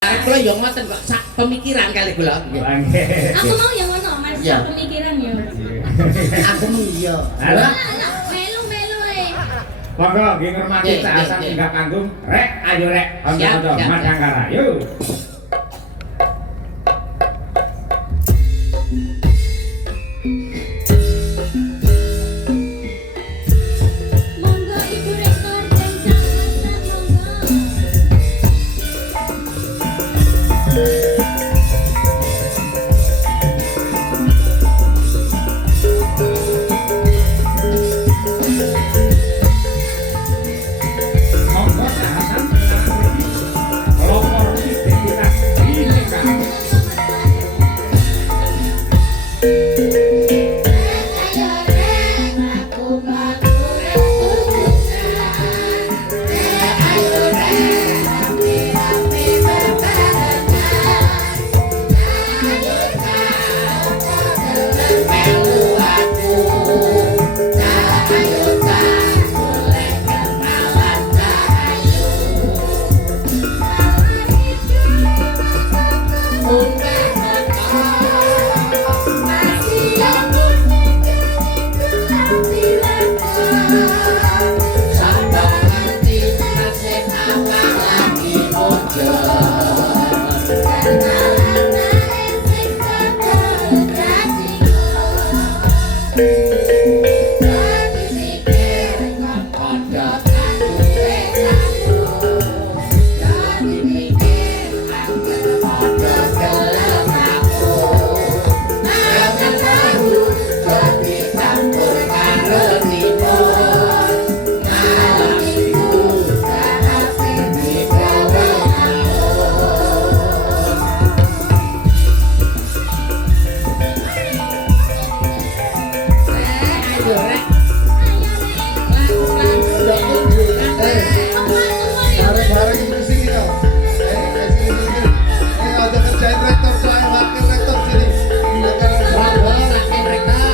Kula yo ngoten kok sak pemikiran kali kula. Aku mau yang ngono, Mas. Iya. Pemikiran yo. Aku mau iya. Melu Monggo nggih ngurmati Nggih, cahasan nggih, tinggal panggung. Rek, ayo rek. Siap, Ojo-ojo siap, Mas siap. Anggara. Yuk. Monggo Ibu Rektor dan cahasan monggo. Monggo cahasan pelopor identitas Bhinneka. Bareng-bareng di sini ya. Sini. Ada kerjain rektor saya, wakil rektor sini. Monggo rakyat rektor.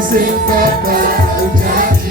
Sing kata janji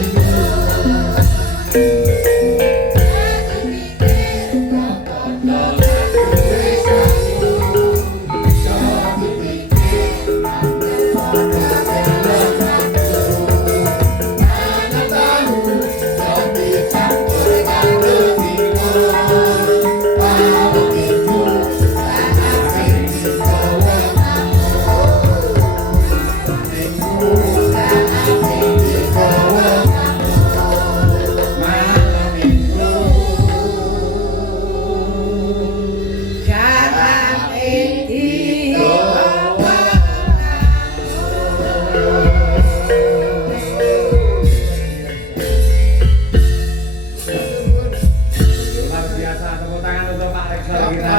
Luar biasa, tepuk tangan untuk Pak Rektor kita.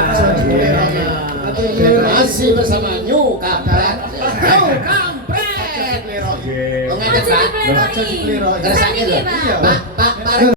Masih bersama New Kampret. New Kampret. Oke. Pengajar Pak. Masih dipeloroi. Kersane lho. Pak. Pak